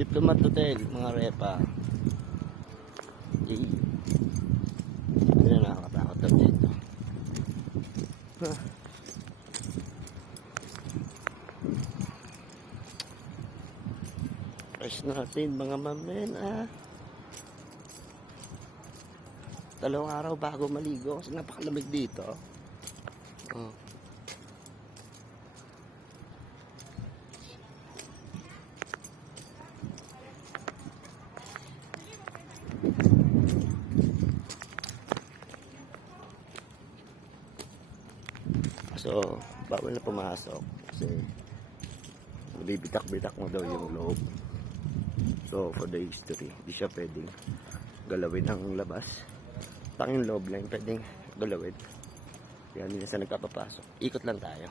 Diplomat Hotel, mga repa. Hindi na nakakatakot daw dito. Fresh natin mga mamen Dalawang araw bago maligo kasi napakalamig dito. So, bawal na pumasok kasi bibitak-bitak mo daw yung loob. So, for the history, hindi siya pwedeng galawin ang labas. Tanging loob lang pwedeng galawin. Kaya hindi na sa nagkapapasok. Ikot lang tayo.